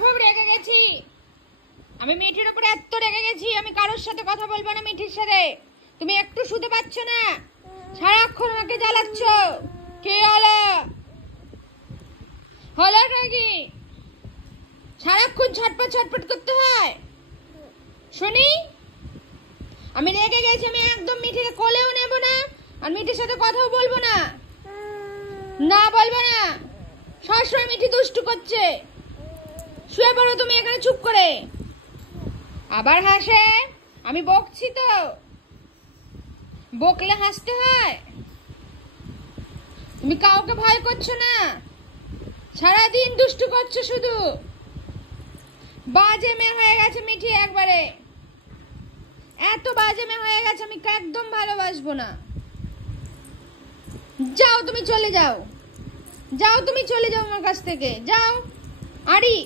খুব রেগে গেছি। আমি মিঠির উপরে এত রেগে গেছি, আমি কারোর সাথে কথা বলবো না মিঠির সাথে। তুমি একটু শুতে পাচ্ছ না? সারাক্ষণ আমাকে জ্বালাচ্ছ। কে হলো? হলো নাকি? সারাক্ষণ ছটপট ছটপট করতে হয়। শুনি, আমি রেগে গেছি। আমি একদম মিঠিকে কোলেও নেব না, আর মিঠির সাথে কথাও বলবো না। না বলবো না। সবসময় মিঠি দুষ্টু করছে। শুয়ে পড়ো তুমি এখানে চুপ করে। আবার হাসে। আমি বকছি তো, বকলে হাসতে হয়। তুমি কাউকে ভয় করছো না, সারাদিন দুষ্টু করছো শুধু। বাজে মেয়ে হয়ে গেছে মিঠি, একবারে এত বাজে মেয়ে হয়ে গেছে, আমি একদম ভালোবাসবো না। যাও তুমি চলে যাও, যাও তুমি চলে যাও আমার কাছ থেকে, যাও। আরি